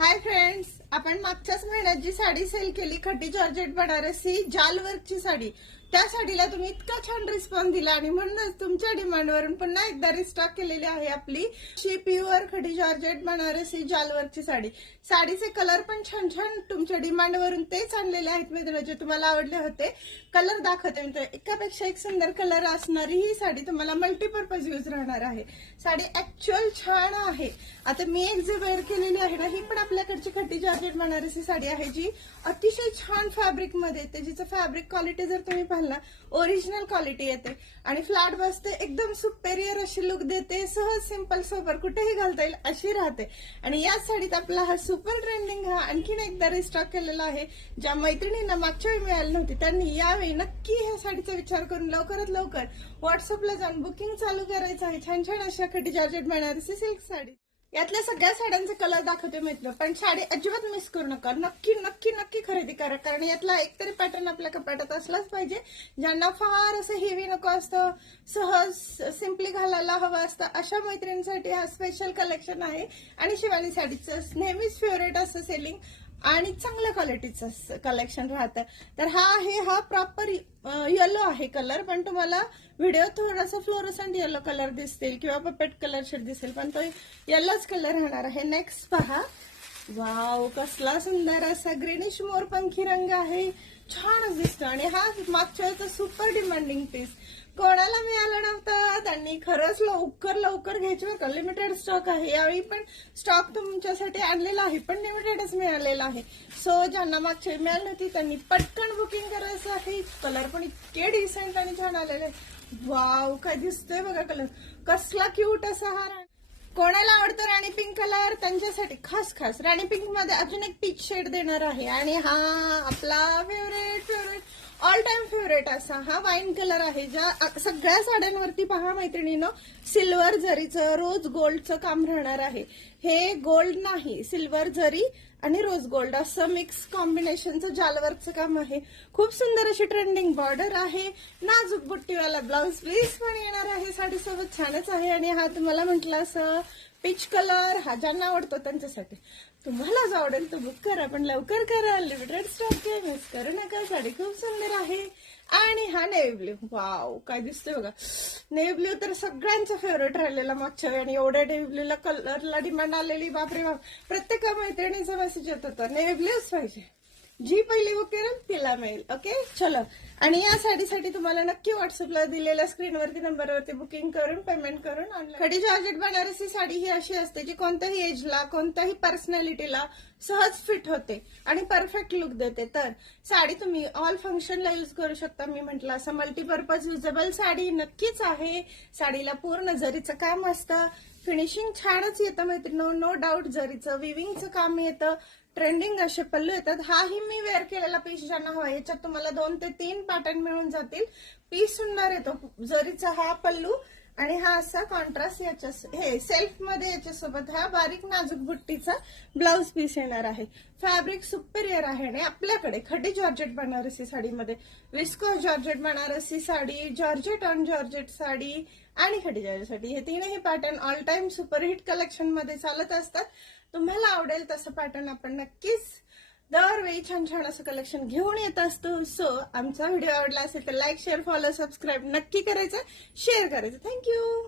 Hi friends, आपण मागच्याच महिन्यात जी साडी सेल केली खड्डी जॉर्जेट बनारसी जाल वर्कची साडी, त्या साडीला तुम्ही इतका छान रिस्पॉन्स दिला आणि म्हणूनच तुमच्या डिमांडवरून पुन्हा एकदा रिस्टॉक केलेली आहे आपली प्युअर खड्डी जॉर्जेट बनारसी जाल वर्कची साडी. साडीचे कलर पण छान छान तुमच्या डिमांडवरून तेच आणलेले आहेत मित्रांनो, जे तुम्हाला आवडले होते. कलर दाखवते म्हणजे एकापेक्षा एक सुंदर कलर असणारी ही साडी तुम्हाला मल्टीपर्पज यूज राहणार आहे. साडी ऍक्च्युअल छान आहे. आता मी एक जे वेअर केलेली आहे ना, ही पण आपल्याकडची खड्डी जॉर्जेट बनारसी साडी आहे, जी अतिशय छान फॅब्रिक मध्ये येते. जिचं फॅब्रिक क्वालिटी जर तुम्ही पाहिला ओरिजिनल क्वालिटी येते आणि फ्लॅट बसते, एकदम सुपेरियर अशी लुक देते. सहज सिंपल सोबर कुठेही घालता येईल अशी राहते. आणि या साडीत आपला हा सुपर ट्रेंडिंग हा आणखीन एकदा रिस्टॉक केलेला आहे. ज्या मैत्रिणींना मागच्या वेळी मिळाली नव्हती त्यांनी यावेळी नक्की ह्या साडीचा विचार करून लवकरात लवकर व्हॉट्सअपला जाऊन बुकिंग चालू करायचं आहे. छान छान अशा खड्डी जॉर्जेट बनारसी सिल्क साडी. यातल्या सगळ्या साड्यांचे कलर दाखवते मित्र, पण साडी अजिबात मिस करू नका. नक्की नक्की नक्की खरेदी करा, कारण यातला एकतरी पॅटर्न आपल्या कपाटात असलाच पाहिजे. ज्यांना फार असं हेवी नको असतं, सहज सिम्पली घालायला हवं असतं, अशा मैत्रिणींसाठी हा स्पेशल कलेक्शन आहे. आणि शिवानी साडीचं नेहमीच फेवरेट असं सेलिंग आणि चांगल्या क्वालिटीचं कलेक्शन राहतं. तर हा प्रॉपर येलो आहे कलर, पण तुम्हाला व्हिडिओ थोडासा फ्लोरोसंट येलो कलर दिसतील किंवा पपेट कलर शेड दिसेल, पण तो येलोच कलर राहणार आहे. नेक्स्ट पहा, वाव कसला सुंदर असा ग्रीनिश मोरपंखी रंग आहे. छानच दिसतो आणि हा मागच्या वेळेचा सुपर डिमांडिंग पीस. कोणाला मिळालं नव्हतं त्यांनी खरंच लवकर घ्यायचे बरं का. लिमिटेड स्टॉक आहे. यावेळी पण स्टॉक तुमच्यासाठी आणलेला आहे, पण लिमिटेडच मिळालेला आहे. सो ज्यांना मागच्या वेळी मिळाली नव्हती त्यांनी पटकन बुकिंग करायचं आहे. कलर पण इतके डिसेंट आणि छान आलेले. वाव काय दिसतोय बघा कलर, कसला क्यूट असा हा. कोणाला आवडतं राणी पिंक कलर त्यांच्यासाठी खास राणी पिंक मध्ये अजून एक पीच शेड देणार आहे. आणि हा आपला फेवरेट ऑल टाइम फेवरेट असा हा वाईन कलर आहे. ज्या सगळ्या साड्यांवरती पहा मैत्रिणीनं सिल्वर जरीचं रोज गोल्डचं काम राहणार आहे. हे गोल्ड नाही, सिल्वर जरी आणि रोज गोल्ड असं मिक्स कॉम्बिनेशनचं जालवर्कचं काम आहे. खूप सुंदर अशी ट्रेंडिंग बॉर्डर आहे. नाजूक बुट्टीवाला ब्लाउज पीस पण येणार आहे. साडीसोबत छानच आहे. आणि हा तुम्हाला म्हटलं असं पीच कलर, हा ज्यांना आवडतो त्यांच्यासाठी. तुम्हाला जो आवडेल तो बुक करा, पण लवकर करा. लिमिटेड स्टॉक आहे, मिस करू नका. साडी खूप सुंदर आहे. आणि हा नेव्ही ब्ल्यू, वाव काय दिसतोय बघा. नेव्ही ब्ल्यू तर सगळ्यांचा फेवरेट राहिलेला मागच्या वेळी, आणि एवढ्या नेव्ही ब्ल्यूला कलरला डिमांड आलेली, बापरे बाप. प्रत्येक मैत्रिणीचा मेसेज येत होता नेव्ही ब्ल्यूच पाहिजे, जी पहिली बुक करेल तिला मिळेल. ओके चलो. आणि या साडीसाठी तुम्हाला नक्की व्हॉट्सअपला दिलेल्या स्क्रीनवरती नंबरवरती बुकिंग करून पेमेंट करून ऑनलाईन. खडी जॉर्जेट बनारसी साडी ही अशी असते जी कोणत्याही एजला कोणत्याही पर्सनॅलिटीला सहज फिट होते आणि परफेक्ट लुक देते. तर साडी तुम्ही ऑल फंक्शनला यूज करू शकता. मी म्हटलं असं मल्टीपर्पज युजेबल साडी नक्कीच आहे. साडीला पूर्ण जरीचं काम असतं, फिनिशिंग छानच येतं मैत्रिणी, नो डाऊट. जरीचं विविंगचं काम येतं, ट्रेंडिंग असे पल्लू येतात. हाही मी वेअर केलेला पीस ज्यांना हवा, याच्यात तुम्हाला 2 ते 3 पॅटर्न मिळून जातील. पीस सुंदर येतो. जरीचा हा पल्लू आणि हा असा कॉन्ट्रास्ट याच्या हे सेल्फ मध्ये याच्यासोबत हा बारीक नाजूक बुट्टीचा ब्लाउज पीस येणार आहे. फॅब्रिक सुपेरियर आहे. आणि आपल्याकडे खड्डी जॉर्जेट बनारसी साडीमध्ये viscose georgette Banarasi sari, georgette on georgette sari आणि खड्डी जॉर्जेट साडी, हे तीनही pattern all time superhit collection मध्ये चालत असतात. तुम्हाला आवडेल तसं पॅटर्न आपण नक्कीच दरवेळी छान छान असं कलेक्शन घेऊन येत असतो. सो आमचा व्हिडिओ आवडला असेल तर लाईक, शेअर, फॉलो, सबस्क्राईब नक्की करायचं, शेअर करायचं. थँक्यू.